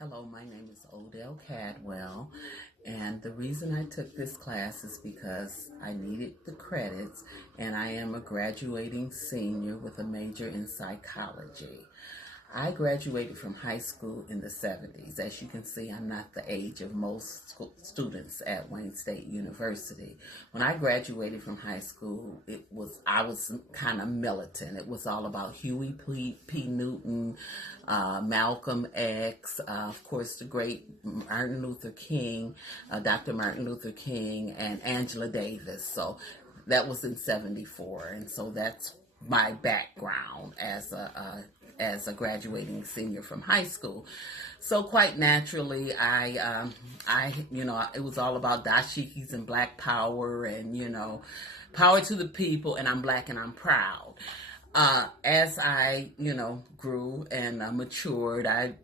Hello, my name is Odelle Cadwell, and the reason I took this class is because I needed the credits, and I am a graduating senior with a major in psychology. I graduated from high school in the 70s. As you can see, I'm not the age of most students at Wayne State University. When I graduated from high school, I was kind of militant. It was all about Huey P. Newton, Malcolm X, of course, the great Martin Luther King, Dr. Martin Luther King, and Angela Davis. So that was in 74, and so that's my background as a graduating senior from high school. So quite naturally, it was all about dashikis and black power and, power to the people, and I'm black and I'm proud. As I, grew and matured, I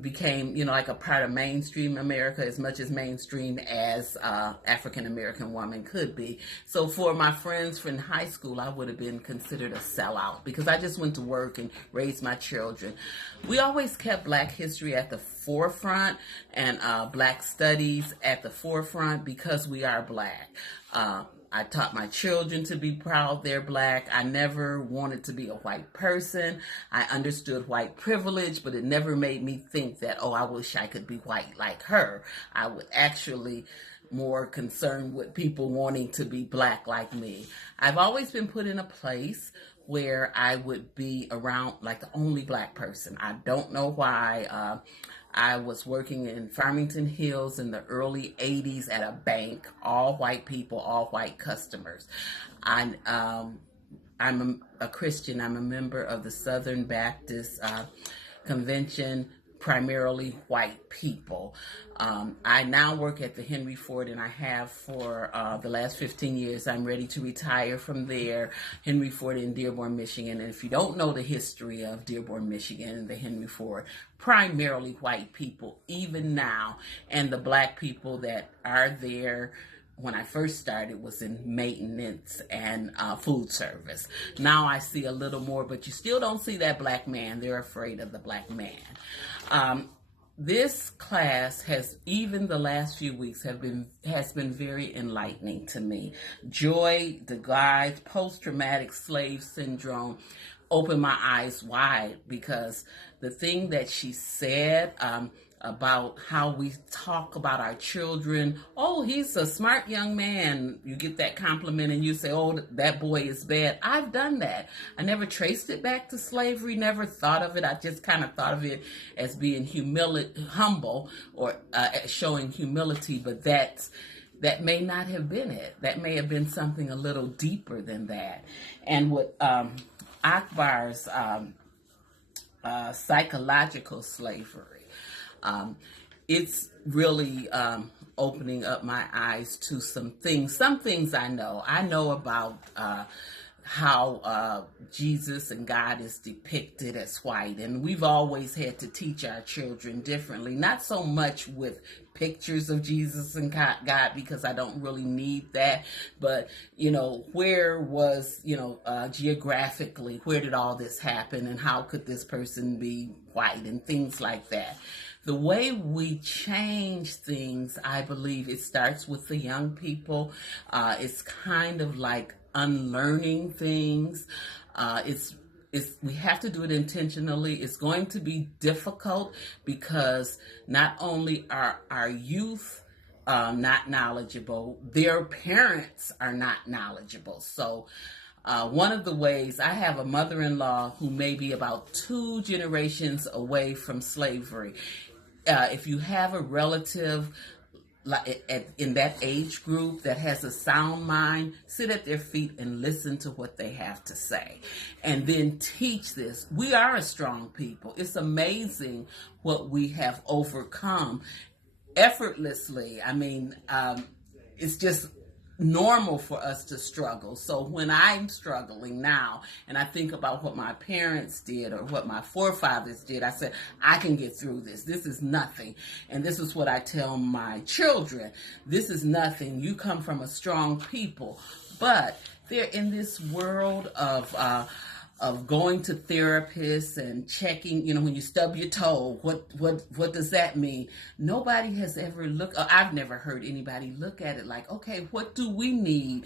became, like a part of mainstream America, as much as mainstream as African American woman could be. So for my friends from high school, I would have been considered a sellout because I just went to work and raised my children. We always kept Black history at the forefront and Black studies at the forefront because we are Black. I taught my children to be proud they're Black. I never wanted to be a white person. I understood white privilege, but it never made me think that, oh, I wish I could be white like her. I would actually more concerned with people wanting to be Black like me. I've always been put in a place where I would be around like the only Black person. I don't know why. I was working in Farmington Hills in the early 80s at a bank, all white people, all white customers. I'm a Christian. I'm a member of the Southern Baptist Convention, primarily white people. I now work at the Henry Ford, and I have for the last 15 years. I'm ready to retire from there, Henry Ford in Dearborn, Michigan. And if you don't know the history of Dearborn, Michigan and the Henry Ford, primarily white people, even now, and the Black people that are there when I first started was in maintenance and food service. Now I see a little more, but you still don't see that Black man. They're afraid of the Black man. This class has, even the last few weeks, has been very enlightening to me. Joy DeGuide's post-traumatic slave syndrome opened my eyes wide because the thing that she said about how we talk about our children, oh, he's a smart young man. You get that compliment and you say, oh, that boy is bad. I've done that. I never traced it back to slavery, never thought of it. I just kind of thought of it as being humble or showing humility, but that may not have been it. That may have been something a little deeper than that. And with Akbar's psychological slavery, it's really opening up my eyes to some things. Some things I know about how Jesus and God is depicted as white, and we've always had to teach our children differently, not so much with pictures of Jesus and God, because I don't really need that, but where was geographically, where did all this happen, and how could this person be white, and things like that. The way we change things, I believe it starts with the young people. It's kind of like unlearning things. We have to do it intentionally. It's going to be difficult because not only are our youth not knowledgeable, their parents are not knowledgeable. So one of the ways, I have a mother-in-law who may be about 2 generations away from slavery. If you have a relative in that age group that has a sound mind, sit at their feet and listen to what they have to say, and then teach this. We are a strong people. It's amazing what we have overcome effortlessly. I mean, it's just normal for us to struggle. So when I'm struggling now and I think about what my parents did or what my forefathers did, I said, I can get through this. This is nothing. And this is what I tell my children. This is nothing. You come from a strong people. But they're in this world of of going to therapists and checking, when you stub your toe, what does that mean? Nobody has ever looked, I've never heard anybody look at it like, okay, what do we need?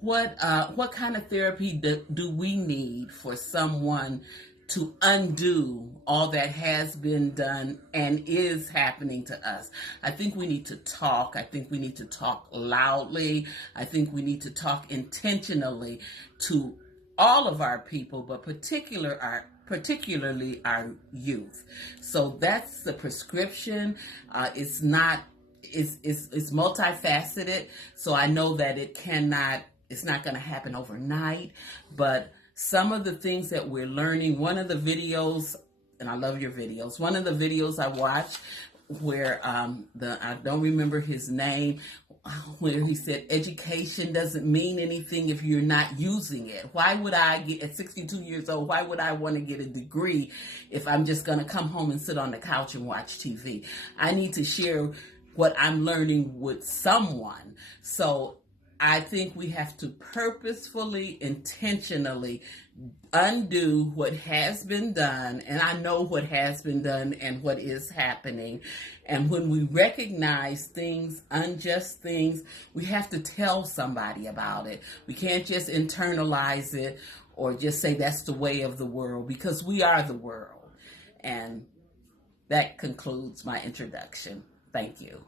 What kind of therapy do we need for someone to undo all that has been done and is happening to us? I think we need to talk. I think we need to talk loudly. I think we need to talk intentionally to all of our people, but particularly our youth. So that's the prescription. It's multifaceted. So I know that it's not going to happen overnight, but some of the things that we're learning, one of the videos, and I love your videos, one of the videos I watched where I don't remember his name, where he said education doesn't mean anything if you're not using it. Why would I at 62 years old, why would I want to get a degree if I'm just going to come home and sit on the couch and watch TV? I need to share what I'm learning with someone. So I think we have to purposefully, intentionally undo what has been done. And I know what has been done and what is happening. And when we recognize things, unjust things, we have to tell somebody about it. We can't just internalize it or just say that's the way of the world, because we are the world. And that concludes my introduction. Thank you.